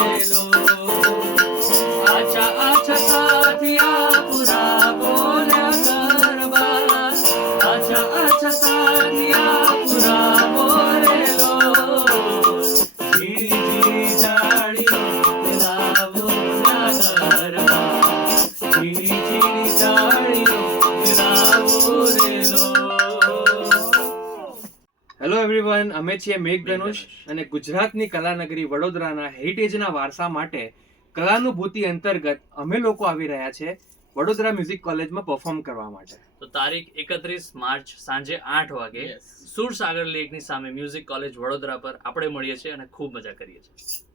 રેલો આછા આછા સાથિયા પૂરા બોલ્યા ગરબા આછા આછા સાથિયા પૂરા બોલેલો ઝીણી ઝીણી ઝાડીઓ પેલા બોલ્યા ગરબા ઝીણી ઝીણી ઝાડીઓ પેલા બોલેલો. હેલો એવરીવન, અમે છીએ મેઘ ધનુષ અને ગુજરાતની કલાનગરી વડોદરાના હેરિટેજના વારસા માટે કલાનુભૂતિ અંતર્ગત અમે લોકો આવી રહ્યા છે વડોદરા મ્યુઝિક કોલેજમાં પરફોર્મ કરવા માટે. તો તારીખ 31 માર્ચ સાંજે 8 વાગે સુરસાગર લેકની સામે મ્યુઝિક કોલેજ વડોદરા પર આપણે મળીએ છીએ અને ખૂબ મજા કરીએ છીએ.